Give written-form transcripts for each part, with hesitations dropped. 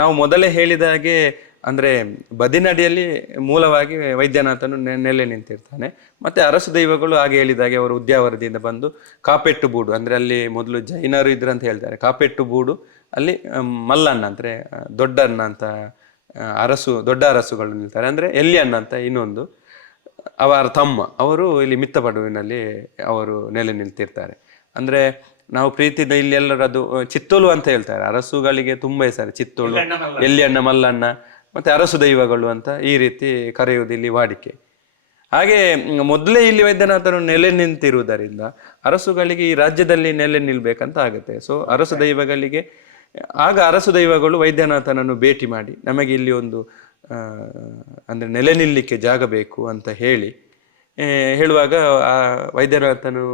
ನಾವು ಮೊದಲೇ ಹೇಳಿದ ಹಾಗೆ ಅಂದರೆ ಬದಿನಡಿಯಲ್ಲಿ ಮೂಲವಾಗಿ ವೈದ್ಯನಾಥನು ನೆಲೆ ನಿಂತಿರ್ತಾನೆ. ಮತ್ತು ಅರಸು ದೈವಗಳು ಹಾಗೆ ಹೇಳಿದಾಗೆ ಅವರು ಉದ್ಯಾವರದಿಂದ ಬಂದು ಕಾಪೆಟ್ಟು ಬೂಡು, ಅಂದರೆ ಅಲ್ಲಿ ಮೊದಲು ಜೈನರು ಇದ್ರು ಅಂತ ಹೇಳ್ತಾರೆ. ಕಾಪೆಟ್ಟು ಬೂಡು ಅಲ್ಲಿ ಮಲ್ಲಣ್ಣ ಅಂದರೆ ದೊಡ್ಡಣ್ಣ ಅಂತ ದೊಡ್ಡ ಅರಸುಗಳು ನಿಲ್ತಾರೆ. ಅಂದರೆ ಎಲ್ಲಿಯಣ್ಣ ಅಂತ ಇನ್ನೊಂದು ಅವರ ತಮ್ಮ, ಅವರು ಇಲ್ಲಿ ಮಿತ್ತಪಡುವಿನಲ್ಲಿ ಅವರು ನೆಲೆ ನಿಲ್ತಿರ್ತಾರೆ. ಅಂದರೆ ನಾವು ಪ್ರೀತಿಯಿಂದ ಇಲ್ಲಿ ಎಲ್ಲರೂ ಅದು ಚಿತ್ತೋಲು ಅಂತ ಹೇಳ್ತಾರೆ. ಅರಸುಗಳಿಗೆ ತುಂಬ ಹೆಸರು, ಚಿತ್ತೋಳು, ಎಲ್ಲಿಯಣ್ಣ, ಮಲ್ಲಣ್ಣ ಮತ್ತು ಅರಸು ದೈವಗಳು ಅಂತ ಈ ರೀತಿ ಕರೆಯುವುದು ಇಲ್ಲಿ ವಾಡಿಕೆ. ಹಾಗೆ ಮೊದಲೇ ಇಲ್ಲಿ ವೈದ್ಯನಾಥನು ನೆಲೆ ನಿಂತಿರುವುದರಿಂದ ಅರಸುಗಳಿಗೆ ಈ ರಾಜ್ಯದಲ್ಲಿ ನೆಲೆ ನಿಲ್ಬೇಕಂತ ಆಗುತ್ತೆ. ಸೊ ಅರಸು ದೈವಗಳಿಗೆ ಆಗ ಅರಸು ದೈವಗಳು ವೈದ್ಯನಾಥನನ್ನು ಭೇಟಿ ಮಾಡಿ ನಮಗೆ ಇಲ್ಲಿ ಒಂದು ಅಂದರೆ ನೆಲೆ ನಿಲ್ಲಲಿಕ್ಕೆ ಜಾಗ ಬೇಕು ಅಂತ ಹೇಳುವಾಗ ಆ ವೈದ್ಯನಾಥನು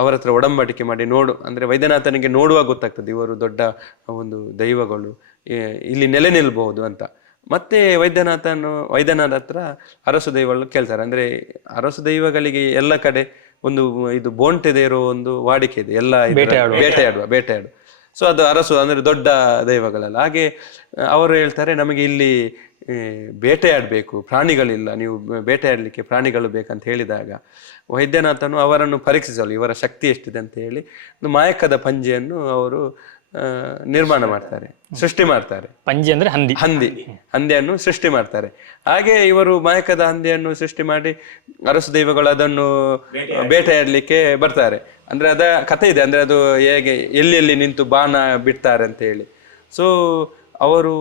ಅವರ ಹತ್ರ ಒಡಂಬಡಿಕೆ ಮಾಡಿ ಅಂದರೆ ವೈದ್ಯನಾಥನಿಗೆ ನೋಡುವಾಗ ಗೊತ್ತಾಗ್ತದೆ ಇವರು ದೊಡ್ಡ ಒಂದು ದೈವಗಳು, ಇಲ್ಲಿ ನೆಲೆ ನಿಲ್ಬಹುದು ಅಂತ. ಮತ್ತೆ ವೈದ್ಯನಾಥ ಹತ್ರ ಅರಸು ದೈವಗಳು ಕೇಳ್ತಾರೆ. ಅಂದರೆ ಅರಸು ದೈವಗಳಿಗೆ ಎಲ್ಲ ಕಡೆ ಒಂದು ಇದು ಬೋಂಟೆದೆ ಇರೋ ಒಂದು ವಾಡಿಕೆ ಇದೆ, ಎಲ್ಲ ಬೇಟೆಯಾಡುವ. ಸೊ ಅದು ಅರಸು ಅಂದರೆ ದೊಡ್ಡ ದೈವಗಳೆಲ್ಲ. ಹಾಗೆ ಅವರು ಹೇಳ್ತಾರೆ ನಮಗೆ ಇಲ್ಲಿ ಬೇಟೆಯಾಡಬೇಕು, ಪ್ರಾಣಿಗಳಿಲ್ಲ, ನೀವು ಬೇಟೆಯಾಡಲಿಕ್ಕೆ ಪ್ರಾಣಿಗಳು ಬೇಕಂತ ಹೇಳಿದಾಗ ವೈದ್ಯನಾಥನು ಅವರನ್ನು ಪರೀಕ್ಷಿಸಲು ಇವರ ಶಕ್ತಿ ಎಷ್ಟಿದೆ ಅಂತ ಹೇಳಿ ಒಂದು ಮಾಯಕದ ಪಂಜೆಯನ್ನು ಅವರು ನಿರ್ಮಾಣ ಮಾಡ್ತಾರೆ, ಸೃಷ್ಟಿ ಮಾಡ್ತಾರೆ. ಪಂಜೆ ಅಂದ್ರೆ ಹಂದಿಯನ್ನು ಸೃಷ್ಟಿ ಮಾಡ್ತಾರೆ. ಹಾಗೆ ಇವರು ಮಾಯಕದ ಹಂದಿಯನ್ನು ಸೃಷ್ಟಿ ಮಾಡಿ ಅರಸು ದೈವಗಳು ಅದನ್ನು ಬೇಟೆಯಾಡಲಿಕ್ಕೆ ಬರ್ತಾರೆ. ಅಂದ್ರೆ ಅದ ಕಥೆ ಇದೆ, ಅಂದ್ರೆ ಅದು ಹೇಗೆ ಎಲ್ಲಿ ನಿಂತು ಬಾಣ ಬಿಡ್ತಾರೆ ಅಂತ ಹೇಳಿ. ಸೊ ಅವರು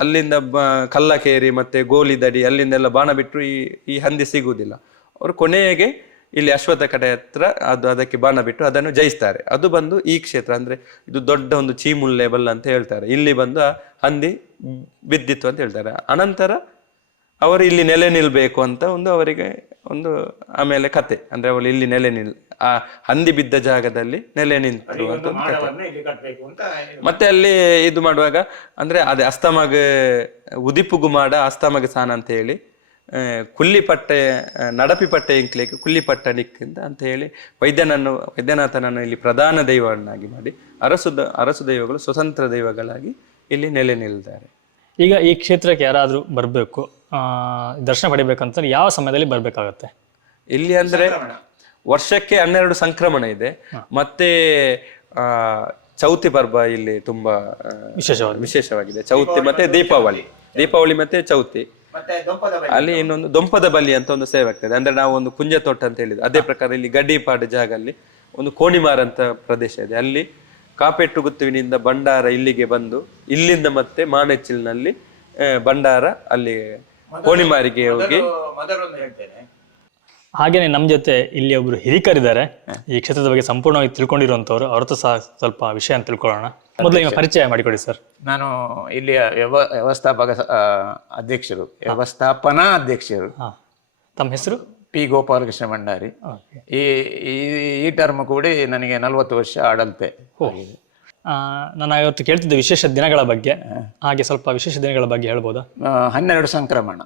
ಅಲ್ಲಿಂದ ಕಲ್ಲಕೇರಿ ಮತ್ತೆ ಗೋಲಿದಡಿ ಅಲ್ಲಿಂದೆಲ್ಲ ಬಾಣ ಬಿಟ್ಟರು ಈ ಹಂದಿ ಸಿಗುವುದಿಲ್ಲ. ಅವರು ಕೊನೆಗೆ ಇಲ್ಲಿ ಅಶ್ವತ್ಥ ಕಡೆ ಹತ್ರ ಅದಕ್ಕೆ ಬಾಣ ಬಿಟ್ಟು ಅದನ್ನು ಜಯಿಸ್ತಾರೆ. ಅದು ಬಂದು ಈ ಕ್ಷೇತ್ರ, ಅಂದ್ರೆ ಇದು ದೊಡ್ಡ ಒಂದು ಚೀಮುಲ್ಲೆಬಲ್ ಅಂತ ಹೇಳ್ತಾರೆ. ಇಲ್ಲಿ ಬಂದು ಆ ಹಂದಿ ಬಿದ್ದಿತ್ತು ಅಂತ ಹೇಳ್ತಾರೆ. ಅನಂತರ ಅವರು ಇಲ್ಲಿ ನೆಲೆ ನಿಲ್ಬೇಕು ಅಂತ ಅವರಿಗೆ ಆಮೇಲೆ ಕತೆ, ಅಂದ್ರೆ ಅವಳು ಇಲ್ಲಿ ಆ ಹಂದಿ ಬಿದ್ದ ಜಾಗದಲ್ಲಿ ನೆಲೆ ನಿಂತರು ಅಂತ ಒಂದು ಕತೆ. ಮತ್ತೆ ಅಲ್ಲಿ ಇದು ಮಾಡುವಾಗ ಅಂದ್ರೆ ಅದೇ ಅಸ್ತಮಗ ಉದಿಪುಗು ಮಾಡ ಅಸ್ತಮಗ ಸಾನ ಅಂತ ಹೇಳಿ ಕುಲ್ಲಿಪಟ್ಟೆ ನಡಪಿಪಟ್ಟೆ ಇಂಕ್ಲೇಕೆ ಕುಲ್ಲಿಪಟ್ಟ ನಿಕ್ಕಿಂದ ಅಂತ ಹೇಳಿ ವೈದ್ಯನಾಥನನ್ನು ಇಲ್ಲಿ ಪ್ರಧಾನ ದೈವವನ್ನಾಗಿ ಮಾಡಿ ಅರಸು ದೈವಗಳು ಸ್ವತಂತ್ರ ದೈವಗಳಾಗಿ ಇಲ್ಲಿ ನೆಲೆ ನಿಲ್ತಾರೆ. ಈಗ ಈ ಕ್ಷೇತ್ರಕ್ಕೆ ಯಾರಾದ್ರೂ ಬರ್ಬೇಕು, ದರ್ಶನ ಪಡಿಬೇಕಂತ ಯಾವ ಸಮಯದಲ್ಲಿ ಬರ್ಬೇಕಾಗತ್ತೆ ಇಲ್ಲಿ? ಅಂದ್ರೆ ವರ್ಷಕ್ಕೆ 12 ಸಂಕ್ರಮಣ ಇದೆ. ಮತ್ತೆ ಚೌತಿ ಪರ್ವ ಇಲ್ಲಿ ತುಂಬಾ ವಿಶೇಷವಾಗಿದೆ. ಚೌತಿ ಮತ್ತೆ ದೀಪಾವಳಿ ಮತ್ತೆ ಚೌತಿ. ಅಲ್ಲಿ ಇನ್ನೊಂದು ದೊಂಪದ ಬಲಿ ಅಂತ ಒಂದು ಸೇವೆ ಆಗ್ತದೆ. ಅಂದ್ರೆ ನಾವು ಒಂದು ಕುಂಜ ತೋಟ ಅಂತ ಹೇಳಿದ್ವಿ, ಅದೇ ಪ್ರಕಾರ ಇಲ್ಲಿ ಗಡ್ಡಿಪಾಡು ಜಾಗಲ್ಲಿ ಒಂದು ಕೋಣಿಮಾರ ಅಂತ ಪ್ರದೇಶ ಇದೆ. ಅಲ್ಲಿ ಕಾಪೆಟ್ಟುಗುತ್ತುವಿನಿಂದ ಭಂಡಾರ ಇಲ್ಲಿಗೆ ಬಂದು ಇಲ್ಲಿಂದ ಮತ್ತೆ ಮಾನೆಚ್ಚಿಲ್ನಲ್ಲಿ ಭಂಡಾರ ಅಲ್ಲಿ ಕೋಣಿಮಾರಿಗೆ ಹೋಗಿ. ಹಾಗೇನೆ ನಮ್ಮ ಜೊತೆ ಇಲ್ಲಿ ಒಬ್ರು ಹಿರಿಕರಿದ್ದಾರೆ, ಈ ಕ್ಷೇತ್ರದ ಬಗ್ಗೆ ಸಂಪೂರ್ಣವಾಗಿ ತಿಳ್ಕೊಂಡಿರುವಂತವ್ರು. ಅವ್ರದ್ದು ಸಹ ಸ್ವಲ್ಪ ವಿಷಯ ತಿಳ್ಕೊಳ್ಳೋಣ. ಮೊದಲು ಪರಿಚಯ ಮಾಡಿಕೊಡಿ ಸರ್. ನಾನು ಇಲ್ಲಿಯ ವ್ಯವಸ್ಥಾಪನಾ ಅಧ್ಯಕ್ಷರು. ತಮ್ಮ ಹೆಸರು? ಪಿ ಗೋಪಾಲಕೃಷ್ಣ ಭಂಡಾರಿ. ಈ ಟರ್ಮ್ ಕೂಡ ನನಗೆ 40 ವರ್ಷ ಆಡಳಿತೆ. ನಾನು ಇವತ್ತು ಕೇಳ್ತಿದ್ದೆ ವಿಶೇಷ ದಿನಗಳ ಬಗ್ಗೆ, ಹಾಗೆ ಸ್ವಲ್ಪ ವಿಶೇಷ ದಿನಗಳ ಬಗ್ಗೆ ಹೇಳ್ಬೋದಾ? 12 ಸಂಕ್ರಮಣ.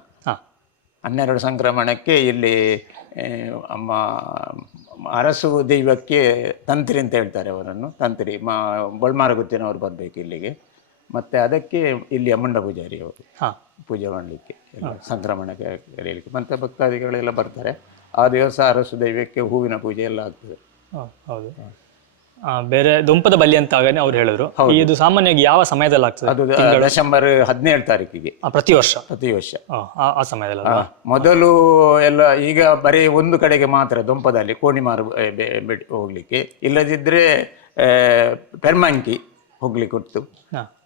12 ಸಂಕ್ರಮಣಕ್ಕೆ ಇಲ್ಲಿ ಅರಸು ದೈವಕ್ಕೆ ತಂತ್ರಿ ಅಂತ ಹೇಳ್ತಾರೆ, ಅವರನ್ನು ತಂತ್ರಿ ಬೊಳ್ಮಾರಗುತ್ತಿನವರು ಬರಬೇಕು ಇಲ್ಲಿಗೆ. ಮತ್ತು ಅದಕ್ಕೆ ಇಲ್ಲಿ ಅಮ್ಮಂಡ ಪೂಜಾರಿ ಅವರು ಪೂಜೆ ಮಾಡಲಿಕ್ಕೆ, ಸಂಕ್ರಮಣಕ್ಕೆ ಕರೆಯಲಿಕ್ಕೆ. ಮತ್ತು ಭಕ್ತಾದಿಗಳೆಲ್ಲ ಬರ್ತಾರೆ. ಆ ದಿವಸ ಅರಸು ದೈವಕ್ಕೆ ಹೂವಿನ ಪೂಜೆ ಎಲ್ಲ ಆಗ್ತದೆ. ಹೌದು. ಬೇರೆ ದೊಂಪದ ಬಲಿ ಅಂತ ಅವ್ರು ಹೇಳಿದ್ರು. ಇದು ಸಾಮಾನ್ಯವಾಗಿ ಯಾವ ಸಮಯದಲ್ಲಿ ಆಗ್ತದೆ? ಅದು ಡಿಸೆಂಬರ್ 17 ತಾರೀಕಿಗೆ ಪ್ರತಿ ವರ್ಷ ಆ ಸಮಯದಲ್ಲಿ. ಮೊದಲು ಎಲ್ಲ ಈಗ ಬರೀ ಒಂದು ಕಡೆಗೆ ಮಾತ್ರ ದೊಂಪದಲ್ಲಿ ಕೋಣಿಮಾರು ಹೋಗ್ಲಿಕ್ಕೆ, ಇಲ್ಲದಿದ್ರೆ ಪೆರ್ಮಂಕಿ ಹೋಗ್ಲಿಕ್ಕೆ ಉಂಟು,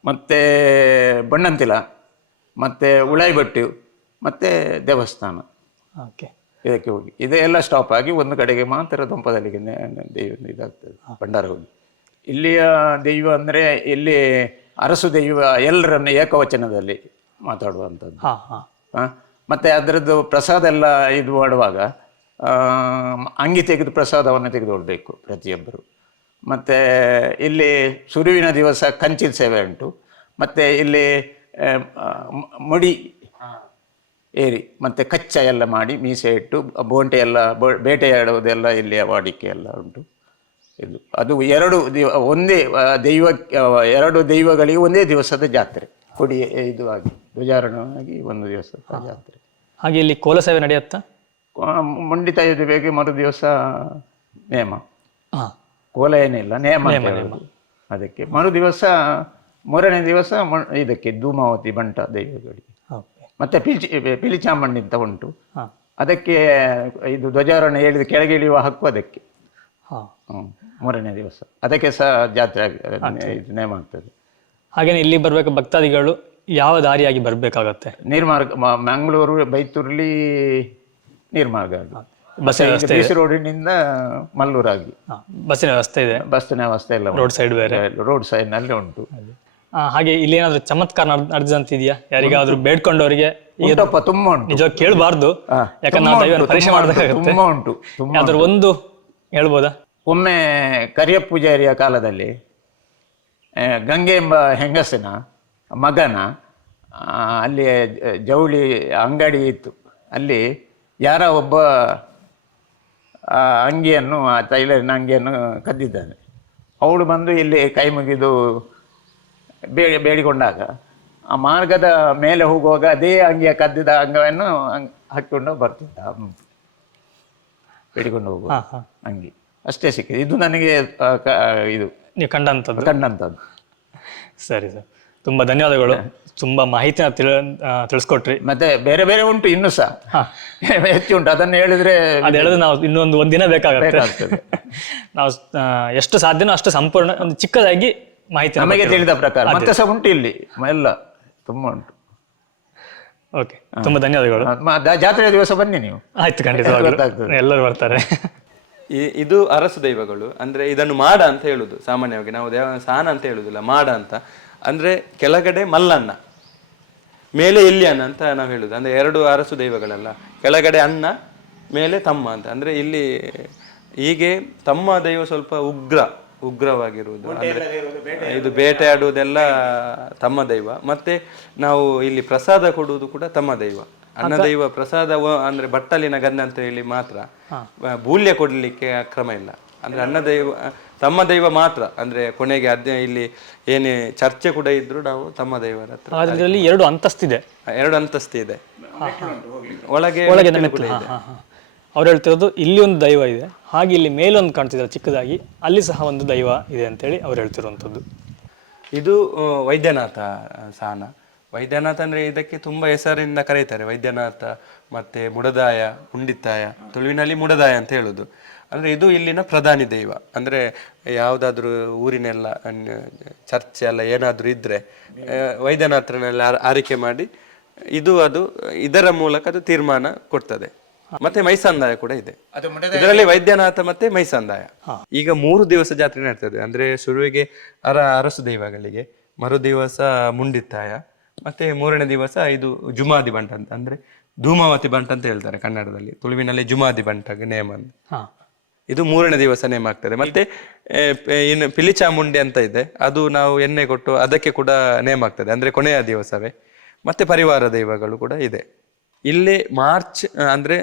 ಮತ್ತೆ ಬಣ್ಣಂತಿಲ, ಮತ್ತೆ ಉಳಾಯಿಬಟ್ಟು, ಮತ್ತೆ ದೇವಸ್ಥಾನ ಇದಕ್ಕೆ ಹೋಗಿ ಇದೆಲ್ಲ ಸ್ಟಾಪ್ ಆಗಿ ಒಂದು ಕಡೆಗೆ ಮಾತ್ರ ದೊಂಪದಲ್ಲಿಗೆ ದೈವ ಇದಾಗ್ತದೆ ಭಂಡಾರ ಹೋಗಿ. ಇಲ್ಲಿಯ ದೈವ ಅಂದರೆ ಇಲ್ಲಿ ಅರಸು ದೈವ ಎಲ್ಲರನ್ನು ಏಕವಚನದಲ್ಲಿ ಮಾತಾಡುವಂಥದ್ದು. ಮತ್ತು ಅದರದ್ದು ಪ್ರಸಾದ ಎಲ್ಲ ಇದು ಮಾಡುವಾಗ ಅಂಗಿ ತೆಗೆದು ಪ್ರಸಾದವನ್ನು ತೆಗೆದುಕೊಳ್ಬೇಕು ಪ್ರತಿಯೊಬ್ಬರು. ಮತ್ತು ಇಲ್ಲಿ ಸುರುವಿನ ದಿವಸ ಕಂಚಿನ ಸೇವೆ ಉಂಟು. ಮತ್ತು ಇಲ್ಲಿ ಮುಡಿ ಏರಿ ಮತ್ತು ಕಚ್ಚ ಎಲ್ಲ ಮಾಡಿ ಮೀಸೆ ಇಟ್ಟು ಬೋಂಟೆ ಎಲ್ಲ ಬೇಟೆಯಾಡುವುದೆಲ್ಲ ಇಲ್ಲಿಯ ವಾಡಿಕೆ ಎಲ್ಲ ಉಂಟು. ಅದು 2 ದೈವಗಳಿಗೆ ಒಂದೇ ದಿವಸದ ಜಾತ್ರೆ. ಕೊಡಿ ಇದು ಆಗಿ ಧ್ವಜಾರೋಹಣವಾಗಿ ಒಂದು ದಿವಸ ಜಾತ್ರೆ. ಹಾಗೆ ಇಲ್ಲಿ ಕೋಲ ಸೇವೆ ನಡೆಯುತ್ತಾ? ಮುಂಡಿ ತೆಗೆಯಬೇಕು ಮರು ದಿವಸ ನೇಮ. ಹಾಂ, ಕೋಲ ಏನಿಲ್ಲ, ನೇಮ ಅಂತ ಹೇಳೋದು. ಅದಕ್ಕೆ ಮರು ದಿವಸ 3ನೇ ದಿವಸ ಇದಕ್ಕೆ ಧೂಮಾವತಿ ಬಂಟ ದೈವಗಳಿಗೆ. ಓಕೆ. ಮತ್ತೆ ಪಿಲಿಚಾಮಣ್ಣಿ ಅಂತ ಉಂಟು, ಹಾಂ ಅದಕ್ಕೆ ಇದು ಧ್ವಜಾರೋಹಣ ಹೇಳಿದ ಕೆಳಗೆ ಇಳಿಯುವ ಹಕ್ಕು ಅದಕ್ಕೆ. ಹಾಂ, 3ನೇ ದಿವಸ ಅದಕ್ಕೆ ಸಹ ಜಾತ್ರೆ ಇದು ನೇಮ ಆಗ್ತದೆ. ಹಾಗೇನೆ ಇಲ್ಲಿ ಬರಬೇಕು ಭಕ್ತಾದಿಗಳು ಯಾವ ದಾರಿಯಾಗಿ ಬರಬೇಕಾಗತ್ತೆ? ನೀರ್ಮಾರ್ಗ ಮಂಗಳೂರು ಬೈತೂರಲ್ಲಿ ನೀರ್ಮಾರ್ಗ ಆಗಿ ಬಸ್ಸಿನ ವ್ಯವಸ್ಥೆ ಬಿಸಿ ರೋಡಿನಿಂದ ಮಲ್ಲೂರಾಗಿ ಬಸ್ಸಿನ ವ್ಯವಸ್ಥೆ ಇದೆ, ಬಸ್ಸಿನ ವ್ಯವಸ್ಥೆ ಎಲ್ಲ ರೋಡ್ ಸೈಡ್ ಬೇರೆ, ರೋಡ್ ಸೈಡ್ ನಲ್ಲಿ ಉಂಟು. ಹಾಗೆ ಇಲ್ಲಿ ಏನಾದ್ರು ಚಮತ್ಕಾರ ನಡೆದಂತಿದೆಯಾ? ಯಾರಿಗಾದ್ರೂ ಬೇಡ್ಕೊಂಡವರಿಗೆ? ಉಂಟಪ್ಪ, ತುಂಬಾ ಉಂಟು. ನಿಜವಾಗಿ ಕೇಳಬಾರ್ದು, ಯಾಕಂದ್ರೆ ನಾವು ದೈವನ ಪರೀಕ್ಷೆ ಮಾಡಬೇಕಾಗುತ್ತೆ. ತುಂಬಾ ಉಂಟು. ಯಾವ್ದಾದ್ರು ಒಂದು ಹೇಳ್ಬೋದಾ? ಒಮ್ಮೆ ಕರಿಯ ಪೂಜಾರಿಯ ಕಾಲದಲ್ಲಿ ಗಂಗೆ ಎಂಬ ಹೆಂಗಸಿನ ಮಗನ ಅಲ್ಲಿ ಜವಳಿ ಅಂಗಡಿ ಇತ್ತು. ಅಲ್ಲಿ ಯಾರ ಒಬ್ಬ ಅಂಗಿಯನ್ನು, ಆ ಟೈಲರಿನ ಅಂಗಿಯನ್ನು ಕದ್ದಿದ್ದಾನೆ. ಅವಳು ಬಂದು ಇಲ್ಲಿ ಕೈ ಮುಗಿದು ಬೇಡಿಕೊಂಡಾಗ ಆ ಮಾರ್ಗದ ಮೇಲೆ ಹೋಗುವಾಗ ಅದೇ ಅಂಗಿಯ ಕದ್ದಿದ ಅಂಗವನ್ನು ಹಾಕಿಕೊಂಡು ಬರ್ತಿದ್ದ, ಬೇಡಿಕೊಂಡು ಹೋಗುವ ಅಂಗಿ ಅಷ್ಟೇ ಸಿಕ್ಕಿದೆ. ಇದು ನನಗೆ ಇದು ನೀವು ಕಂಡಂಥದ್ದು. ಸರಿ ಸರ್, ತುಂಬಾ ಧನ್ಯವಾದಗಳು. ತುಂಬಾ ಮಾಹಿತಿನ ತಿಳಿಸ್ಕೊಟ್ರಿ. ಮತ್ತೆ ಬೇರೆ ಬೇರೆ ಉಂಟು ಇನ್ನೂ ಸಹ ಹೆಚ್ಚು ಉಂಟು, ಅದನ್ನು ಹೇಳಿದ್ರೆ ಅದು ಹೇಳಿದ್ರೆ ನಾವು ಇನ್ನೊಂದು ಒಂದಿನ ಬೇಕಾಗುತ್ತೆ. ನಾವು ಎಷ್ಟು ಸಾಧ್ಯನೋ ಅಷ್ಟು ಸಂಪೂರ್ಣ ಒಂದು ಚಿಕ್ಕದಾಗಿ ಮಾಹಿತಿ ನಮಗೆ ತಿಳಿದ ಪ್ರಕಾರ ಮತ್ತೆ ಸಹ ಉಂಟು ಇಲ್ಲಿ ಎಲ್ಲ ತುಂಬಾ ಉಂಟು. ಓಕೆ, ತುಂಬಾ ಧನ್ಯವಾದಗಳು. ಜಾತ್ರೆಯ ದಿವಸ ಬನ್ನಿ ನೀವು. ಆಯ್ತು, ಖಂಡಿತ ಎಲ್ಲರೂ ಬರ್ತಾರೆ. ಇದು ಅರಸು ದೈವಗಳು. ಅಂದ್ರೆ ಇದನ್ನು ಮಾಡ ಅಂತ ಹೇಳುದು ಸಾಮಾನ್ಯವಾಗಿ, ನಾವು ಸಾನ ಅಂತ ಹೇಳುದಿಲ್ಲ, ಮಾಡ ಅಂತ. ಅಂದ್ರೆ ಕೆಳಗಡೆ ಮಲ್ಲಣ್ಣ, ಮೇಲೆ ಎಲ್ಲಿಯಣ್ಣ ಅಂತ ನಾವು ಹೇಳುದು. ಅಂದ್ರೆ 2 ಅರಸು ದೈವಗಳಲ್ಲ, ಕೆಳಗಡೆ ಅಣ್ಣ, ಮೇಲೆ ತಮ್ಮ ಅಂತ. ಅಂದ್ರೆ ಇಲ್ಲಿ ಹೀಗೆ ತಮ್ಮ ದೈವ ಸ್ವಲ್ಪ ಉಗ್ರವಾಗಿರುವುದು. ಅಂದ್ರೆ ಇದು ಬೇಟೆಯಾಡುವುದೆಲ್ಲ ತಮ್ಮ ದೈವ. ಮತ್ತೆ ನಾವು ಇಲ್ಲಿ ಪ್ರಸಾದ ಕೊಡುವುದು ಕೂಡ ತಮ್ಮ ದೈವ. ಅನ್ನ ದೈವ ಪ್ರಸಾದ ಅಂದ್ರೆ ಬಟ್ಟಲಿನ ಗಂಧ ಅಂತ ಹೇಳಿ ಮಾತ್ರ, ಬೂಲ್ಯ ಕೊಡ್ಲಿಕ್ಕೆ ಕ್ರಮ ಇಲ್ಲ. ಅಂದ್ರೆ ಅನ್ನ ದೈವ ತಮ್ಮ ದೈವ ಮಾತ್ರ. ಅಂದ್ರೆ ಕೊನೆಗೆ ಇಲ್ಲಿ ಏನೇ ಚರ್ಚೆ ಕೂಡ ಇದ್ರು ನಾವು ತಮ್ಮ ದೈವರ ಹತ್ರ. ಅದರಲ್ಲಿ 2 ಅಂತಸ್ತಿದೆ. 2 ಅಂತಸ್ತಿದೆ, ಒಳಗೆ ಕೂಡ ಇದೆ. ಅವ್ರು ಹೇಳ್ತಿರೋದು ಇಲ್ಲಿ ಒಂದು ದೈವ ಇದೆ, ಹಾಗೆ ಇಲ್ಲಿ ಮೇಲೊಂದು ಕಾಣ್ತಿದ್ದಾರೆ ಚಿಕ್ಕದಾಗಿ, ಅಲ್ಲಿ ಸಹ ಒಂದು ದೈವ ಇದೆ ಅಂತೇಳಿ ಅವ್ರು ಹೇಳ್ತಿರುವಂಥದ್ದು. ಇದು ವೈದ್ಯನಾಥ ಸಾನ. ವೈದ್ಯನಾಥ ಅಂದ್ರೆ ಇದಕ್ಕೆ ತುಂಬಾ ಹೆಸರಿಂದ ಕರೀತಾರೆ. ವೈದ್ಯನಾಥ, ಮತ್ತೆ ಮುಡದಾಯ, ಮುಂಡಿತಾಯ, ತುಳುವಿನಲ್ಲಿ ಮುಡದಾಯ ಅಂತ ಹೇಳುದು. ಅಂದ್ರೆ ಇದು ಇಲ್ಲಿನ ಪ್ರಧಾನಿ ದೈವ. ಅಂದ್ರೆ ಯಾವ್ದಾದ್ರು ಊರಿನೆಲ್ಲ ಚರ್ಚ್ ಎಲ್ಲ ಏನಾದ್ರು ಇದ್ರೆ ವೈದ್ಯನಾಥನೆಲ್ಲ ಆರೈಕೆ ಮಾಡಿ ಅದು ಇದರ ಮೂಲಕ ಅದು ತೀರ್ಮಾನ ಕೊಡ್ತದೆ. ಮತ್ತೆ ಮೈಸಂದಾಯ ಕೂಡ ಇದೆ ಇದರಲ್ಲಿ, ವೈದ್ಯನಾಥ ಮತ್ತೆ ಮೈಸಂದಾಯ. ಈಗ 3 ದಿವಸ ಜಾತ್ರೆ ನಡ್ತದೆ. ಅಂದ್ರೆ ಶುರುವಿಗೆ ಅರಸು ದೈವಗಳಿಗೆ, ಮರು ದಿವಸ ಮುಂಡಿತಾಯ, ಮತ್ತೆ 3ನೇ ದಿವಸ ಇದು ಜುಮಾದಿ ಬಂಟ ಅಂತ. ಅಂದ್ರೆ ಧೂಮಾವತಿ ಬಂಟ ಅಂತ ಹೇಳ್ತಾರೆ ಕನ್ನಡದಲ್ಲಿ, ತುಳುವಿನಲ್ಲಿ ಜುಮಾದಿ ಬಂಟಗೆ ನೇಮ ಅಂತ. ಇದು 3ನೇ ದಿವಸ ನೇಮ ಆಗ್ತದೆ. ಮತ್ತೆ ಇನ್ನು ಪಿಲಿಚಾಮುಂಡಿ ಅಂತ ಇದೆ, ಅದು ನಾವು ಎಣ್ಣೆ ಕೊಟ್ಟು ಅದಕ್ಕೆ ಕೂಡ ನೇಮ ಆಗ್ತದೆ, ಅಂದ್ರೆ ಕೊನೆಯ ದಿವಸವೇ. ಮತ್ತೆ ಪರಿವಾರ ದೈವಗಳು ಕೂಡ ಇದೆ. ಇಲ್ಲಿ ಮಾರ್ಚ್ ಅಂದ್ರೆ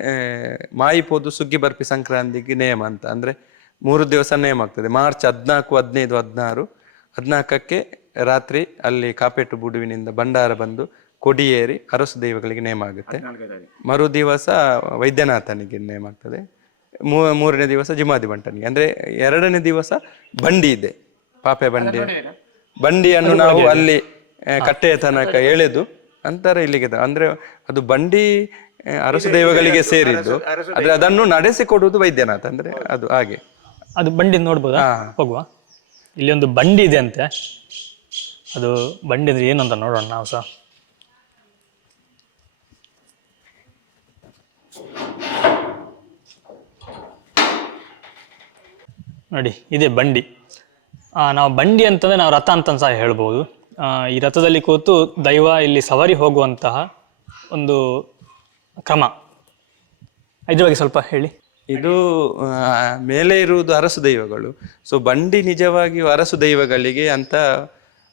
ಮಾಯಿಪೋದು ಸುಗ್ಗಿ ಬರ್ಪಿ ಸಂಕ್ರಾಂತಿಗೆ ನೇಮ ಅಂತ. ಅಂದ್ರೆ 3 ದಿವಸ ನೇಮ ಆಗ್ತದೆ. ಮಾರ್ಚ್ 14, 15, 16. 14ಕ್ಕೆ ರಾತ್ರಿ ಅಲ್ಲಿ ಕಾಪೆಟ್ಟು ಬುಡುವಿನಿಂದ ಭಂಡಾರ ಬಂದು ಕೊಡಿಯೇರಿ ಅರಸು ದೈವಗಳಿಗೆ ನೇಮ ಆಗುತ್ತೆ. ಮರು ದಿವಸ ವೈದ್ಯನಾಥನಿಗೆ ನೇಮ ಆಗ್ತದೆ. 3ನೇ ದಿವಸ ಜಿಮಾದಿ ಬಂಟನಿಗೆ. ಅಂದ್ರೆ 2ನೇ ದಿವಸ ಬಂಡಿ ಇದೆ, ಪಾಪೆ ಬಂಡಿಯನ್ನು ನಾವು ಅಲ್ಲಿ ಕಟ್ಟೆಯ ತನಕ ಎಳೆದು ಅಂತರ ಇಲ್ಲಿಗೆ. ಅಂದ್ರೆ ಅದು ಬಂಡಿ ಅರಸು ದೈವಗಳಿಗೆ ಸೇರಿದ್ದು, ಆದ್ರೆ ಅದನ್ನು ನಡೆಸಿಕೊಡುವುದು ವೈದ್ಯನಾಥ. ಅಂದ್ರೆ ಅದು ಹಾಗೆ. ಅದು ಬಂಡಿ ನೋಡ್ಬೋದಾ? ಹೋಗುವ. ಇಲ್ಲಿ ಒಂದು ಬಂಡಿ ಇದೆ ಅಂತೆ, ಅದು ಬಂಡಿ ಅಂದ್ರೆ ಏನು ಅಂತ ನೋಡೋಣ ನಾವು ಸಹ. ನೋಡಿ, ಇದೇ ಬಂಡಿ. ನಾವು ಬಂಡಿ ಅಂತಂದ್ರೆ ನಾವು ರಥ ಅಂತ ಸಹ ಹೇಳ್ಬೋದು. ಈ ರಥದಲ್ಲಿ ಕೂತು ದೈವ ಇಲ್ಲಿ ಸವಾರಿ ಹೋಗುವಂತಹ ಒಂದು ಕ್ರಮ, ಇದ್ರ ಬಗ್ಗೆ ಸ್ವಲ್ಪ ಹೇಳಿ. ಇದು ಮೇಲೆ ಇರುವುದು ಅರಸು ದೈವಗಳು. ಸೊ ಬಂಡಿ ನಿಜವಾಗಿಯೂ ಅರಸು ದೈವಗಳಿಗೆ ಅಂತ,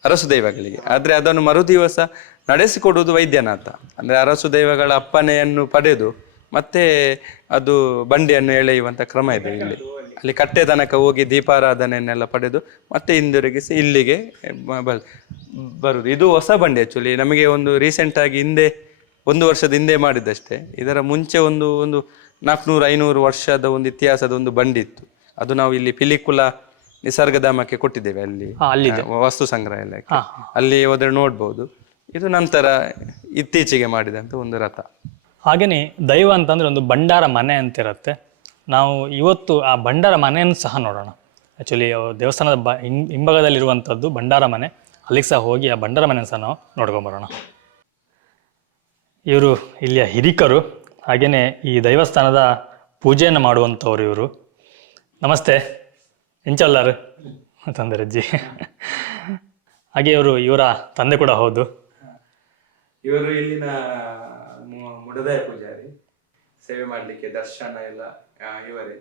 ಅರಸು ದೈವಗಳಿಗೆ. ಆದ್ರೆ ಅದನ್ನು ಮರು ದಿವಸ ನಡೆಸಿಕೊಡುವುದು ವೈದ್ಯನಾಥ. ಅಂದ್ರೆ ಅರಸು ದೈವಗಳ ಅಪ್ಪನೆಯನ್ನು ಪಡೆದು ಮತ್ತೆ ಅದು ಬಂಡಿಯನ್ನು ಎಳೆಯುವಂತ ಕ್ರಮ ಇದೆ ಇಲ್ಲಿ. ಅಲ್ಲಿ ಕಟ್ಟೆ ತನಕ ಹೋಗಿ ದೀಪಾರಾಧನೆಯನ್ನೆಲ್ಲ ಪಡೆದು ಮತ್ತೆ ಹಿಂದಿರುಗಿಸಿ ಇಲ್ಲಿಗೆ ಬರುದು. ಇದು ಹೊಸ ಬಂಡಿ ಆ್ಯಕ್ಚುಲಿ, ನಮಗೆ ಒಂದು ರೀಸೆಂಟಾಗಿ ಹಿಂದೆ 1 ವರ್ಷದ ಹಿಂದೆ ಮಾಡಿದ್ದಷ್ಟೇ. ಇದರ ಮುಂಚೆ ಒಂದು 400-500 ವರ್ಷದ ಒಂದು ಇತಿಹಾಸದ ಒಂದು ಬಂಡಿ ಇತ್ತು. ಅದು ನಾವು ಇಲ್ಲಿ ಪಿಲಿಕುಳ ನಿಸರ್ಗಧಾಮಕ್ಕೆ ಕೊಟ್ಟಿದ್ದೇವೆ, ಅಲ್ಲಿ ವಸ್ತು ಸಂಗ್ರಹಾಲಯಕ್ಕೆ. ಅಲ್ಲಿ ಹೋದ್ರೆ ನೋಡ್ಬೋದು. ಇದು ನಂತರ ಇತ್ತೀಚೆಗೆ ಮಾಡಿದಂಥ ಒಂದು ರಥ. ಹಾಗೆಯೇ ದೈವ ಅಂತಂದರೆ ಒಂದು ಭಂಡಾರ ಮನೆ ಅಂತಿರುತ್ತೆ. ನಾವು ಇವತ್ತು ಆ ಭಂಡಾರ ಮನೆಯನ್ನು ಸಹ ನೋಡೋಣ. ಆ್ಯಕ್ಚುಲಿ ದೇವಸ್ಥಾನದ ಹಿಂಭಾಗದಲ್ಲಿರುವಂಥದ್ದು ಭಂಡಾರ ಮನೆ. ಅಲ್ಲಿಗೆ ಸಹ ಹೋಗಿ ಆ ಭಂಡಾರ ಮನೆಯನ್ನು ಸಹ ನಾವು ನೋಡ್ಕೊಂಬರೋಣ. ಇವರು ಇಲ್ಲಿಯ ಹಿರಿಕರು, ಹಾಗೆಯೇ ಈ ದೈವಸ್ಥಾನದ ಪೂಜೆಯನ್ನು ಮಾಡುವಂಥವ್ರು ಇವರು. ನಮಸ್ತೆ, ಎಂಚಲ್ಲಾರು ತಂದೆ ಅಜ್ಜಿ. ಹಾಗೆ ಇವರ ತಂದೆ ಕೂಡ ಹೌದು. ಇವರು ಇಲ್ಲಿನ ಮುಡದಾಯ ಪೂಜಾರಿ, ಸೇವೆ ಮಾಡಲಿಕ್ಕೆ ದರ್ಶನ ಎಲ್ಲ ಇವರೇ.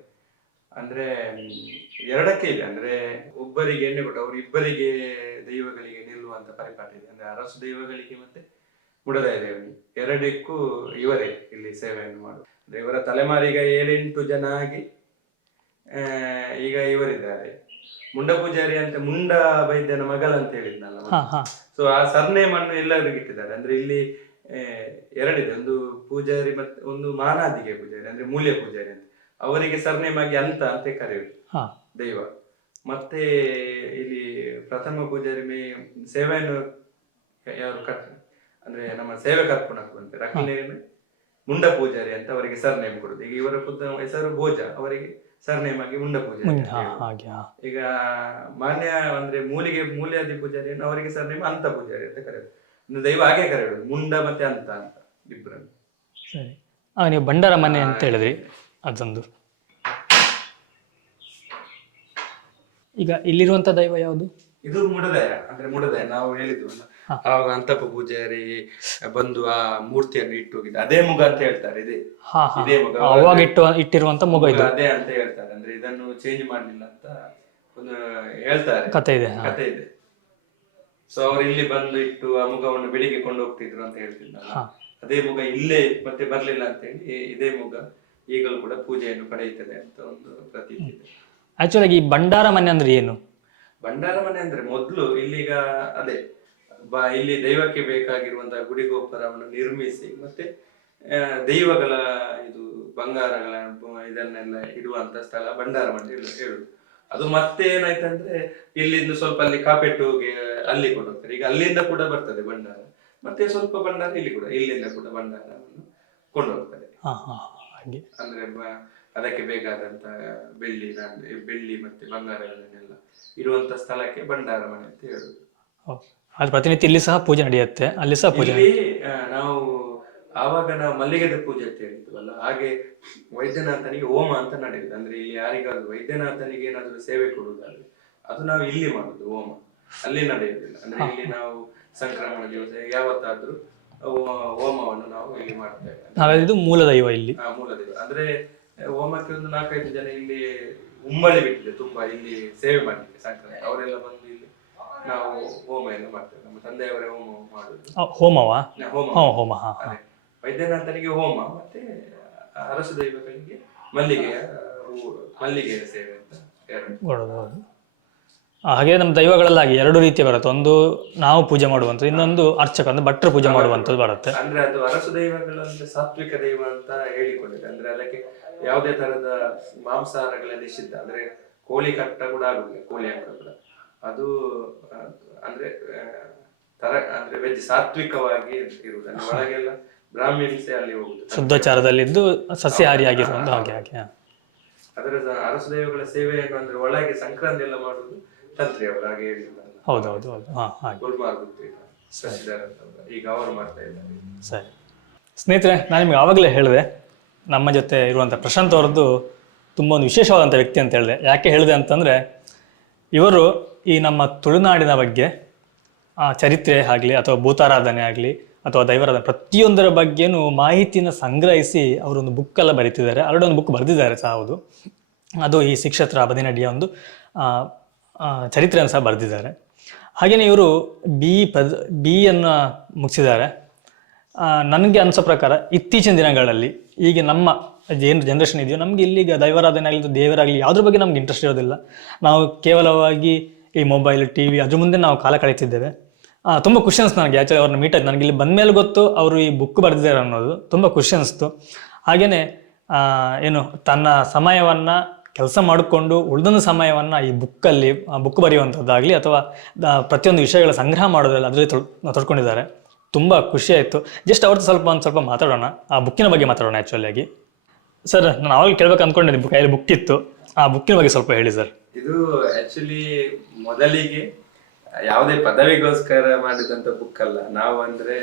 ಅಂದ್ರೆ 2ಕ್ಕೆ ಇದೆ, ಅಂದ್ರೆ ಒಬ್ಬರಿಗೆ ಎಣ್ಣೆ ಕೊಟ್ಟು ಅವರು ಇಬ್ಬರಿಗೆ ದೈವಗಳಿಗೆ ನಿಲ್ಲುವಂತ ಪರಿಪಾಠ ಇದೆ. ಅಂದ್ರೆ ಅರಸು ದೈವಗಳಿಗೆ ಮತ್ತೆ ಮುಡದಾಯ ದೇವರಿಗೆ 2ಕ್ಕೂ ಇವರೇ ಇಲ್ಲಿ ಸೇವೆಯನ್ನು ಮಾಡುದು. ಅಂದ್ರೆ ಇವರ ತಲೆಮಾರಿಗೆ 7-8 ಜನ ಆಗಿ ಈಗ ಇವರಿದ್ದಾರೆ. ಮುಂಡ ಪೂಜಾರಿ ಅಂತ, ಮುಂಡ ವೈದ್ಯನ ಮಗಳಂತ ಹೇಳಿದ್ನಲ್ಲ, ಸೊ ಆ ಸರ್ನೇಮ್ ಅನ್ನು ಎಲ್ಲರಿಗೂ ಇಟ್ಟಿದ್ದಾರೆ. ಅಂದ್ರೆ ಇಲ್ಲಿ 2 ಇದೆ, ಒಂದು ಪೂಜಾರಿ ಮತ್ತೆ ಒಂದು ಮಾನಾದಿಗೆ ಪೂಜಾರಿ, ಅಂದ್ರೆ ಮೂಲ್ಯ ಪೂಜಾರಿ ಅಂತ. ಅವರಿಗೆ ಸರ್ನೇಮ್ ಆಗಿ ಅಂತ ಕರೆಯುದು ದೈವ. ಮತ್ತೆ ಇಲ್ಲಿ ಪ್ರಥಮ ಪೂಜಾರಿ ಸೇವೆಯನ್ನು ಯಾರು ಅಂದ್ರೆ ನಮ್ಮ ಸೇವೆ ಕರ್ಪುಣಕು ಅಂತ ರಕ್ಲೇನು ಮುಂಡ ಪೂಜಾರಿ ಅಂತ ಅವರಿಗೆ ಸರ್ನೇಮ್ ಕೊಡುದು. ಈಗ ಇವರ ಹೆಸರು ಭೋಜ, ಅವರಿಗೆ ಸರ್ನೇಮ್ ಆಗಿ ಮುಂಡ ಪೂಜಾರಿ. ಈಗ ಮಾನ್ಯ ಅಂದ್ರೆ ಮೂಲ್ಯಾದಿ ಪೂಜಾರಿಯನ್ನು ಅವರಿಗೆ ಸರ್ನೇಮ್ ಅಂತ ಪೂಜಾರಿ ಅಂತ ಕರೆಯುದು. ದೈವ ಹಾಗೆ ಕರೆಯುದು, ಮುಂಡ ಮತ್ತೆ ಅಂತ ಇಬ್ಬರನ್ನು. ಸರಿ, ನೀವು ಭಂಡಾರ ಮನೆ ಅಂತ ಹೇಳಿದ್ರಿ, ಅದೊಂದು. ಈಗ ಇಲ್ಲಿರುವಂತ ದೈವ ಯಾವುದು? ಇದು ಮುಡದಾಯ, ಅಂದ್ರೆ ಮುಡದಾಯ ನಾವು ಹೇಳಿದ್ವು ಆವಾಗ ಅಂತಪ್ಪ ಪೂಜಾರಿ ಬಂದು ಆ ಮೂರ್ತಿಯನ್ನು ಇಟ್ಟು ಹೋಗಿದ್ದು, ಅದೇ ಮುಗ ಅಂತ ಹೇಳ್ತಾರೆ. ಇದೇ ಮುಗ ಅವಾಗ ಇಟ್ಟಿರುವಂತ ಮುಗ ಇದು, ಅದೇ ಅಂತ ಹೇಳ್ತಾರೆ. ಅಂದ್ರೆ ಇದನ್ನು ಚೇಂಜ್ ಮಾಡ್ಲಿಲ್ಲ ಅಂತ ಒಂದು ಹೇಳ್ತಾರೆ, ಕತೆ ಇದೆ. ಸೊ ಅವ್ರು ಇಲ್ಲಿ ಬಂದು ಇಟ್ಟು ಆ ಮುಗವನ್ನು ಬೆಳಿಗ್ಗೆ ಕೊಂಡು ಹೋಗ್ತಿದ್ರು ಅಂತ ಹೇಳ್ತಿದ್ರಲ್ಲ, ಅದೇ ಮುಗ ಇಲ್ಲೇ ಮತ್ತೆ ಬರ್ಲಿಲ್ಲ ಅಂತ ಹೇಳಿ ಇದೇ ಮುಗ ಈಗಲೂ ಕೂಡ ಪೂಜೆಯನ್ನು ಪಡೆಯುತ್ತದೆ ಅಂತ ಒಂದು ಪ್ರತೀತಿ ಇದೆ. ಆಕ್ಚುಲಿ ಈ ಭಂಡಾರ ಮನೆ ಅಂದ್ರೆ ಏನು? ಭಂಡಾರ ಮನೆ ಅಂದ್ರೆ ಮೊದ್ಲು ಇಲ್ಲಿಗ ಅದೇ ಇಲ್ಲಿ ದೈವಕ್ಕೆ ಬೇಕಾಗಿರುವಂತಹ ಗುಡಿ ಗೋಪುರವನ್ನು ನಿರ್ಮಿಸಿ ಮತ್ತೆ ದೈವಗಳ ಇದು ಬಂಗಾರಗಳ ಇದನ್ನೆಲ್ಲ ಇಡುವಂತ ಸ್ಥಳ ಭಂಡಾರ ಮನೆ ಹೇಳುದು. ಅದು ಮತ್ತೆ ಏನಾಯ್ತಂದ್ರೆ ಇಲ್ಲಿಂದ ಸ್ವಲ್ಪ ಅಲ್ಲಿ ಕಾಪೆಟ್ಟುಗೆ ಅಲ್ಲಿ ಕೊಂಡು ಹೋಗ್ತಾರೆ. ಈಗ ಅಲ್ಲಿಂದ ಕೂಡ ಬರ್ತದೆ ಭಂಡಾರ, ಮತ್ತೆ ಸ್ವಲ್ಪ ಭಂಡಾರ ಇಲ್ಲಿಂದ ಕೂಡ ಭಂಡಾರವನ್ನು ಕೊಂಡು ಹೋಗ್ತಾರೆ. ಅಂದ್ರೆ ಅದಕ್ಕೆ ಬೇಕಾದಂತ ಬೆಳ್ಳಿ ಮತ್ತೆ ಬಂಗಾರಗಳನ್ನೆಲ್ಲ ಇರುವಂತ ಸ್ಥಳಕ್ಕೆ ಭಂಡಾರ ಮನೆ ಅಂತ ಹೇಳುದು. ಅದು ಪ್ರತಿನಿತ್ಯ ಇಲ್ಲಿ ಸಹ ಪೂಜೆ ನಡೆಯುತ್ತೆ, ಅಲ್ಲಿ ಸಹ ಪೂಜೆ. ನಾವು ಆವಾಗ ನಾವು ಮಲ್ಲಿಗೆದ ಪೂಜೆ ಅಂತ ಹೇಳಿದ್ವಲ್ಲ, ಹಾಗೆ ವೈದ್ಯನಾಥನಿಗೆ ಹೋಮ ಅಂತ ನಡೆಯುದು. ಅಂದ್ರೆ ಇಲ್ಲಿ ಯಾರಿಗಾದ್ರು ವೈದ್ಯನಾಥನಿಗೆ ಏನಾದ್ರು ಸೇವೆ ಕೊಡುವುದಾದ್ರೆ ಅದು ನಾವು ಇಲ್ಲಿ ಮಾಡುದು, ಹೋಮ ಅಲ್ಲಿ ನಡೆಯುವುದಿಲ್ಲ. ಅಂದ್ರೆ ಇಲ್ಲಿ ನಾವು ಸಂಕ್ರಮಣ ದಿವಸ ಯಾವತ್ತಾದ್ರೂ ಹೋಮವನ್ನು ನಾವು ಇಲ್ಲಿ ಮಾಡ್ತೇವೆ. ಇದು ಮೂಲ ದೈವ ಇಲ್ಲಿ. ಮೂಲ ದೈವ ಅಂದ್ರೆ ಹೋಮಕ್ಕೆ ಒಂದು 4-5 ಜನ ಇಲ್ಲಿ ಉಂಬಳಿ ಬಿಟ್ಟಿದೆ ತುಂಬಾ, ಇಲ್ಲಿ ಸೇವೆ ಮಾಡ್ಲಿಕ್ಕೆ ಸಂಕ್ರಾಂತಿ ಅವರೆಲ್ಲ ಬಂದು ಇಲ್ಲಿ ನಾವು ಹೋಮ ಎಲ್ಲ ಮಾಡ್ತೇವೆ. ನಮ್ಮ ತಂದೆಯವರೇ ಹೋಮ ಮಾಡುದು. ಹೋಮವಾ? ಹೋಮ. ಅದೇ ವೈದ್ಯನಾಥನಿಗೆ ಹೋಮ, ಮತ್ತೆ ಅರಸು ದೈವಗಳಿಗೆ ಮಲ್ಲಿಗೆಯ ಸೇವೆ ಅಂತ 2. ಹಾಗೆ ನಮ್ಮ ದೈವಗಳಲ್ಲಾಗಿ 2 ರೀತಿ ಬರುತ್ತೆ. ಒಂದು ನಾವು ಪೂಜೆ ಮಾಡುವಂಥದ್ದು, ಇನ್ನೊಂದು ಅರ್ಚಕ ಅಂದ್ರೆ ಭಟ್ರು ಪೂಜೆ ಮಾಡುವಂಥದ್ದು ಬರುತ್ತೆ. ಅಂದ್ರೆ ಅದು ಅರಸು ದೈವಗಳಂದ್ರೆ ಸಾತ್ವಿಕ ದೈವ ಅಂತ ಹೇಳಿಕೊಂಡಿದೆ. ಅಂದ್ರೆ ಅದಕ್ಕೆ ಯಾವುದೇ ತರದ ಮಾಂಸಾಹಾರಗಳ ನಿಷಿದ್ಧ. ಅಂದ್ರೆ ಕೋಳಿ ಕಟ್ಟ ಕೂಡ ಆಗುದಿಲ್ಲ, ಕೋಳಿ ಅಂಕ ಕೂಡ. ಅದು ಅಂದ್ರೆ ಅಂದ್ರೆ ವೆಜ್ ಸಾತ್ವಿಕವಾಗಿ ಇರುವುದು. ಅಂದ್ರೆ ಒಳಗೆಲ್ಲ ಬ್ರಾಹ್ಮಿನ್ಸೆ ಅಲ್ಲಿ ಹೋಗುದು, ಶುದ್ಧಾಚಾರದಲ್ಲಿದ್ದು ಸಸ್ಯಾಹಾರಿಯಾಗಿರುವುದು. ಹಾಗೆ ಅದರ ಅರಸು ದೈವಗಳ ಸೇವೆಯನ್ನು ಅಂದ್ರೆ ಒಳಗೆ ಸಂಕ್ರಾಂತಿ ಎಲ್ಲ ಮಾಡುವುದು ತಂತ್ರಿ ಅವರು, ಹಾಗೆ ಹೇಳಿಲ್ಲ. ಹೌದೌದು. ಈಗ ಅವರು ಮಾಡ್ತಾ ಇದ್ದಾರೆ. ಸರಿ ಸ್ನೇಹಿತರೆ, ನಾನು ನಿಮ್ಗೆ ಆವಾಗಲೇ ಹೇಳಿದೆ ನಮ್ಮ ಜೊತೆ ಇರುವಂಥ ಪ್ರಶಾಂತ್ ಅವರದ್ದು ತುಂಬ ಒಂದು ವಿಶೇಷವಾದಂಥ ವ್ಯಕ್ತಿ ಅಂತ ಹೇಳಿದೆ. ಯಾಕೆ ಹೇಳಿದೆ ಅಂತಂದರೆ, ಇವರು ಈ ನಮ್ಮ ತುಳುನಾಡಿನ ಬಗ್ಗೆ ಚರಿತ್ರೆ ಆಗಲಿ ಅಥವಾ ಭೂತಾರಾಧನೆ ಆಗಲಿ ಅಥವಾ ದೈವಾರಾಧನೆ ಪ್ರತಿಯೊಂದರ ಬಗ್ಗೆನೂ ಮಾಹಿತಿನ ಸಂಗ್ರಹಿಸಿ ಅವರೊಂದು ಬುಕ್ಕೆಲ್ಲ ಬರೀತಿದ್ದಾರೆ. ಒಂದು ಬುಕ್ ಬರೆದಿದ್ದಾರೆ ಸಹ. ಹೌದು, ಅದು ಈ ಶಿಕ್ಷತ್ರ ಬದಿನಡಿಯ ಒಂದು ಚರಿತ್ರೆಯನ್ನು ಸಹ ಬರೆದಿದ್ದಾರೆ. ಹಾಗೆಯೇ ಇವರು BE ಅನ್ನು ಮುಗಿಸಿದ್ದಾರೆ. ನನಗೆ ಅನಿಸೋ ಪ್ರಕಾರ ಇತ್ತೀಚಿನ ದಿನಗಳಲ್ಲಿ ಈಗ ನಮ್ಮ ಏನು ಜನ್ರೇಷನ್ ಇದೆಯೋ ನಮಗೆ ಇಲ್ಲಿಗ ದೈವಾರಾಧನೆ ಆಗಲಿ ದೇವರಾಗಲಿ ಯಾವುದ್ರ ಬಗ್ಗೆ ನಮ್ಗೆ ಇಂಟ್ರೆಸ್ಟ್ ಇರೋದಿಲ್ಲ. ನಾವು ಕೇವಲವಾಗಿ ಈ ಮೊಬೈಲ್ TV ಅದ್ರ ಮುಂದೆ ನಾವು ಕಾಲ ಕಳೀತಿದ್ದೇವೆ. ತುಂಬ ಖುಷಿ ಅನಿಸ್ತು ನನಗೆ ಆ್ಯಕ್ಚುಲಿ ಅವ್ರನ್ನ ಮೀಟ್ ಆಯ್ತು. ನನಗೆ ಇಲ್ಲಿ ಬಂದ ಮೇಲೆ ಗೊತ್ತು ಅವರು ಈ ಬುಕ್ ಬರೆದಿದ್ದಾರೆ ಅನ್ನೋದು. ತುಂಬ ಖುಷಿ ಅನಿಸ್ತು. ಹಾಗೆಯೇ ಏನು ತನ್ನ ಸಮಯವನ್ನು ಕೆಲಸ ಮಾಡಿಕೊಂಡು ಉಳಿದೊಂದು ಸಮಯವನ್ನು ಈ ಬುಕ್ಕಲ್ಲಿ ಬುಕ್ ಬರೆಯುವಂಥದ್ದಾಗಲಿ ಅಥವಾ ಪ್ರತಿಯೊಂದು ವಿಷಯಗಳ ಸಂಗ್ರಹ ಮಾಡೋದ್ರಲ್ಲಿ ಅದರಲ್ಲಿ ತೊಡ್ಕೊಂಡಿದ್ದಾರೆ. ತುಂಬ ಖುಷಿ ಆಯಿತು. ಜಸ್ಟ್ ಅವ್ರದ್ದು ಒಂದು ಸ್ವಲ್ಪ ಮಾತಾಡೋಣ, ಆ ಬುಕ್ಕಿನ ಬಗ್ಗೆ ಮಾತಾಡೋಣ. ಆ್ಯಕ್ಚುಲಿಯಾಗಿ ಸರ್, ನಾನು ಅವಾಗ ಕೇಳ್ಬೇಕು ಅಂದ್ಕೊಂಡಿದ್ದೆ, ಕೈಯಲ್ಲಿ ಬುಕ್ ಇತ್ತು, ಆ ಬುಕ್ಕಿನ ಬಗ್ಗೆ ಸ್ವಲ್ಪ ಹೇಳಿ ಸರ್. ಇದು ಆಕ್ಚುಲಿ ಮೊದಲಿಗೆ ಯಾವುದೇ ಪದವಿಗೋಸ್ಕರ ಮಾಡಿದಂತ ಬುಕ್ ಅಲ್ಲ. ನಾವು ಅಂದ್ರೆ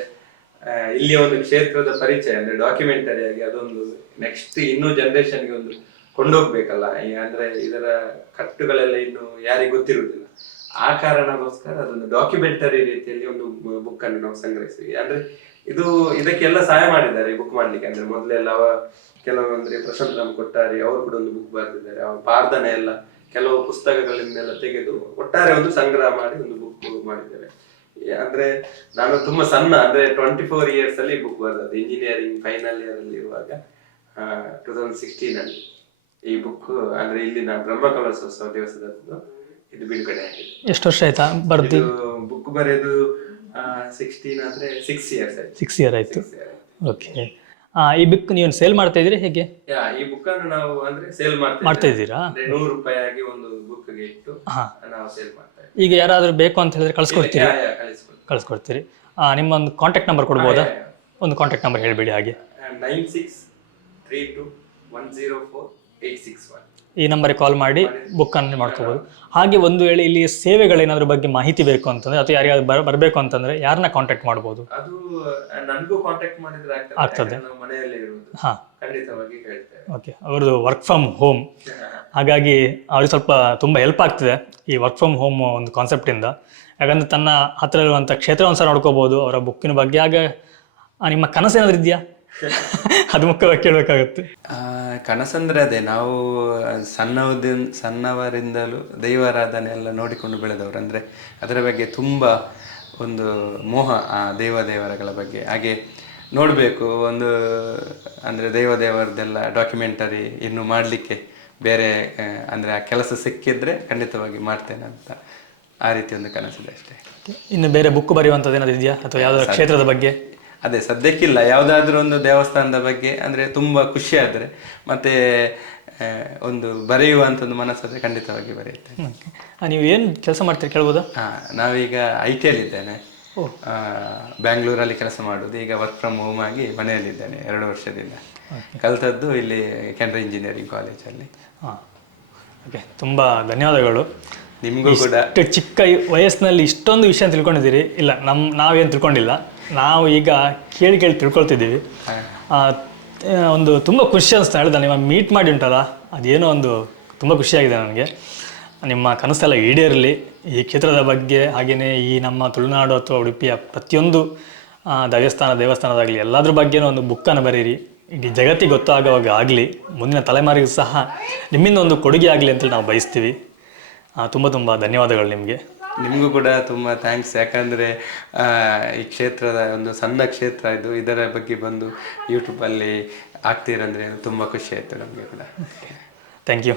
ಇಲ್ಲಿ ಒಂದು ಕ್ಷೇತ್ರದ ಪರಿಚಯ ಅಂದ್ರೆ ಡಾಕ್ಯುಮೆಂಟರಿ ಆಗಿ ಅದೊಂದು ನೆಕ್ಸ್ಟ್ ಇನ್ನೂ ಜನರೇಷನ್ಗೆ ಒಂದು ಕೊಂಡೋಗ್ಬೇಕಲ್ಲ. ಅಂದ್ರೆ ಇದರ ಕಟ್ಟುಗಳೆಲ್ಲ ಇನ್ನು ಯಾರಿಗೂ ಗೊತ್ತಿರುವುದಿಲ್ಲ. ಆ ಕಾರಣಕ್ಕೋಸ್ಕರ ಅದೊಂದು ಡಾಕ್ಯುಮೆಂಟರಿ ರೀತಿಯಲ್ಲಿ ಒಂದು ಬುಕ್ ಅನ್ನು ನಾವು ಸಂಗ್ರಹಿಸಿದ್ವಿ. ಅಂದ್ರೆ ಇದಕ್ಕೆಲ್ಲ ಸಹಾಯ ಮಾಡಿದ್ದಾರೆ ಈ ಬುಕ್ ಮಾಡ್ಲಿಕ್ಕೆ. ಅಂದ್ರೆ ಮೊದಲೆಲ್ಲ ಕೆಲವು ಅಂದ್ರೆ ಪ್ರಶಾಂತ್ ರಾಮ್ ಕೊಟ್ಟಾರಿ ಅವರು ಕೂಡ ಒಂದು ಬುಕ್ ಬರೆದಿದ್ದಾರೆ. ಅವ್ರ ಪಾರ್ದನೆ ಎಲ್ಲ ಕೆಲವು ಪುಸ್ತಕಗಳಿಂದೆಲ್ಲ ತೆಗೆದು ಒಟ್ಟಾರೆ ಒಂದು ಸಂಗ್ರಹ ಮಾಡಿ ಒಂದು ಬುಕ್ ಮಾಡಿದ್ದೇವೆ. ಅಂದ್ರೆ ನಾನು ತುಂಬಾ ಸಣ್ಣ ಅಂದ್ರೆ 24 years ಅಲ್ಲಿ ಬುಕ್ ಬರೆದದ್ದು. ಇಂಜಿನಿಯರಿಂಗ್ ಫೈನಲ್ ಇಯರ್ ಅಲ್ಲಿ ಇರುವಾಗ 2016 ಅಲ್ಲಿ ಈ ಬುಕ್ ಅಂದ್ರೆ ಇಲ್ಲಿನ ಬ್ರಹ್ಮಕಲಶೋತ್ಸವ ದಿವಸದದ್ದು ಇದು ಬಿಡುಗಡೆ ಆಗಿದೆ. ಎಷ್ಟು ವರ್ಷ ಆಯ್ತಾ ಬರ್ದಿ? ಬುಕ್ ಬರೆಯೋದು 16 ಅಂದ್ರೆ 6 years ಆಯ್ತು. 6 year ಆಯ್ತು. ಓಕೆ. ಈ ಬುಕ್ ನೀವು ಸೇಲ್ ಮಾಡ್ತಾ ಇದ್ದೀರಿ ಹೇಗೆ? ಈ ಬುಕ್ ಅನ್ನು ನಾವು ಅಂದ್ರೆ ಸೇಲ್ ಮಾಡ್ತಾ ಇದ್ದೀರಾ? ₹100 ಆಗಿ ಒಂದು ಬುಕ್ ಗೆ ಇಟ್ಟು ನಾವು ಸೇಲ್ ಮಾಡ್ತಾ ಇದ್ದೀವಿ. ಈಗ ಯಾರಾದ್ರೂ ಬೇಕು ಅಂತ ಹೇಳಿದ್ರೆ ಕಳಿಸ್ಕೊಡ್ತೀರಿ? ಕಳಿಸ್ಕೊಡ್ತೀರಿ. ನಿಮ್ಮೊಂದು ಕಾಂಟ್ಯಾಕ್ಟ್ ನಂಬರ್ ಕೊಡ್ಬೋದಾ? ಒಂದು ಕಾಂಟ್ಯಾಕ್ಟ್ ನಂಬರ್ ಹೇಳ್ಬಿಡಿ ಹಾಗೆ. 9632104861. ಈ ನಂಬರಿಗೆ ಕಾಲ್ ಮಾಡಿ ಬುಕ್ ಅನ್ನು ಮಾಡ್ಕೋಬಹುದು. ಹಾಗೆ ಒಂದು ವೇಳೆ ಇಲ್ಲಿ ಸೇವೆಗಳೇನಾದ್ರ ಬಗ್ಗೆ ಮಾಹಿತಿ ಬೇಕು ಅಂತಂದ್ರೆ ಅಥವಾ ಯಾರಿಗಾದ್ರು ಬರಬೇಕು ಅಂತಂದ್ರೆ ಯಾರನ್ನ ಕಾಂಟ್ಯಾಕ್ಟ್ ಮಾಡಬಹುದು? ಅದು ನನಗೂ ಕಾಂಟ್ಯಾಕ್ಟ್ ಮಾಡಿದ್ರೆ ಆಗ್ತದೆ. ನಾವು ಮನೆಯಲ್ಲೇ ಇರುವುದು. ಖಂಡಿತವಾಗಿ ಹೇಳ್ತೇವೆ. ಓಕೆ. ಅವ್ರದ್ದು ವರ್ಕ್ ಫ್ರಮ್ ಹೋಮ್, ಹಾಗಾಗಿ ಅವ್ರಿಗೆ ಸ್ವಲ್ಪ ತುಂಬ ಹೆಲ್ಪ್ ಆಗ್ತಿದೆ ಈ ವರ್ಕ್ ಫ್ರಮ್ ಹೋಮ್ ಒಂದು ಕಾನ್ಸೆಪ್ಟಿಂದ. ಯಾಕಂದ್ರೆ ತನ್ನ ಹತ್ರ ಇರುವಂಥ ಕ್ಷೇತ್ರ ಒಂದ್ಸಲ ನೋಡ್ಕೋಬಹುದು ಅವರ ಬುಕ್ಕಿನ ಬಗ್ಗೆ. ಆಗ ನಿಮ್ಮ ಕನಸು ಏನಾದ್ರು ಇದೆಯಾ? ಅದು ಮುಖ್ಯವಾಗಿ ಕೇಳಬೇಕಾಗುತ್ತೆ. ಕನಸಂದ್ರೆ ಅದೇ, ನಾವು ಸಣ್ಣವರಿಂದಲೂ ದೈವಾರಾಧನೆ ಎಲ್ಲ ನೋಡಿಕೊಂಡು ಬೆಳೆದವರು. ಅಂದರೆ ಅದರ ಬಗ್ಗೆ ತುಂಬ ಒಂದು ಮೋಹ, ಆ ದೇವರಗಳ ಬಗ್ಗೆ. ಹಾಗೆ ನೋಡಬೇಕು ಒಂದು ಅಂದರೆ ದೇವರದ್ದೆಲ್ಲ ಡಾಕ್ಯುಮೆಂಟರಿ ಇನ್ನು ಮಾಡಲಿಕ್ಕೆ ಬೇರೆ ಅಂದರೆ ಆ ಕೆಲಸ ಸಿಕ್ಕಿದ್ರೆ ಖಂಡಿತವಾಗಿ ಮಾಡ್ತೇನೆ ಅಂತ ಆ ರೀತಿ ಒಂದು ಕನಸಿದೆ ಅಷ್ಟೇ. ಇನ್ನು ಬೇರೆ ಬುಕ್ ಬರೆಯುವಂಥದ್ದು ಏನಾದ್ರು ಇದೆಯಾ ಅಥವಾ ಯಾವುದಾದ್ರು ಕ್ಷೇತ್ರದ ಬಗ್ಗೆ? ಅದೇ ಸದ್ಯಕ್ಕಿಲ್ಲ. ಯಾವುದಾದ್ರೂ ಒಂದು ದೇವಸ್ಥಾನದ ಬಗ್ಗೆ ಅಂದರೆ ತುಂಬ ಖುಷಿ ಆದರೆ ಮತ್ತೆ ಒಂದು ಬರೆಯುವಂಥದ್ದು ಮನಸ್ಸಾದರೆ ಖಂಡಿತವಾಗಿ ಬರೆಯುತ್ತೆ. ನೀವು ಏನು ಕೆಲಸ ಮಾಡ್ತೀರಿ ಕೇಳ್ಬೋದಾ? ನಾವೀಗ IT ಯಲ್ಲಿದ್ದೇನೆ. ಬ್ಯಾಂಗ್ಳೂರಲ್ಲಿ ಕೆಲಸ ಮಾಡೋದು. ಈಗ ವರ್ಕ್ ಫ್ರಮ್ ಹೋಮ್ ಆಗಿ ಮನೆಯಲ್ಲಿದ್ದೇನೆ 2 ವರ್ಷದಿಂದ. ಕಲಿತದ್ದು ಇಲ್ಲಿ ಕೆನರಾ ಇಂಜಿನಿಯರಿಂಗ್ ಕಾಲೇಜಲ್ಲಿ. ಓಕೆ, ತುಂಬ ಧನ್ಯವಾದಗಳು. ನಿಮಗೂ ಕೂಡ. ಚಿಕ್ಕ ವಯಸ್ಸಿನಲ್ಲಿ ಇಷ್ಟೊಂದು ವಿಷಯ ತಿಳ್ಕೊಂಡಿದ್ದೀರಿ. ಇಲ್ಲ, ನಾವೇನು ತಿಳ್ಕೊಂಡಿಲ್ಲ, ನಾವು ಈಗ ಕೇಳಿ ತಿಳ್ಕೊಳ್ತಿದ್ದೀವಿ. ಒಂದು ತುಂಬ ಖುಷಿ ಅನಿಸ್ತಾ ಹೇಳ್ದ ನಿಮ್ಮ ಮೀಟ್ ಮಾಡಿ ಉಂಟಲ್ಲ, ಅದೇನೋ ಒಂದು ತುಂಬ ಖುಷಿಯಾಗಿದೆ ನನಗೆ. ನಿಮ್ಮ ಕನಸೆಲ್ಲ ಈಡೇರಲಿ. ಈ ಕ್ಷೇತ್ರದ ಬಗ್ಗೆ ಹಾಗೆಯೇ ಈ ನಮ್ಮ ತುಳುನಾಡು ಅಥವಾ ಉಡುಪಿಯ ಪ್ರತಿಯೊಂದು ದೇವಸ್ಥಾನದಾಗಲಿ ಎಲ್ಲದ್ರ ಬಗ್ಗೆನೂ ಒಂದು ಬುಕ್ಕನ್ನು ಬರೀರಿ. ಇಡೀ ಜಗತ್ತಿಗೆ ಗೊತ್ತಾಗುವಾಗ ಆಗಲಿ, ಮುಂದಿನ ತಲೆಮಾರಿಗೂ ಸಹ ನಿಮ್ಮಿಂದ ಒಂದು ಕೊಡುಗೆ ಆಗಲಿ ಅಂತೇಳಿ ನಾವು ಬಯಸ್ತೀವಿ. ತುಂಬ ತುಂಬ ಧನ್ಯವಾದಗಳು ನಿಮಗೆ. ನಿಮಗೂ ಕೂಡ ತುಂಬ ಥ್ಯಾಂಕ್ಸ್. ಯಾಕಂದರೆ ಈ ಕ್ಷೇತ್ರದ ಒಂದು ಸಣ್ಣ ಕ್ಷೇತ್ರ ಇದು, ಇದರ ಬಗ್ಗೆ ಬಂದು ಯೂಟ್ಯೂಬಲ್ಲಿ ಆಗ್ತೀರಂದರೆ ತುಂಬ ಖುಷಿ ಆಯಿತು ನಮಗೆ ಕೂಡ. Thank you.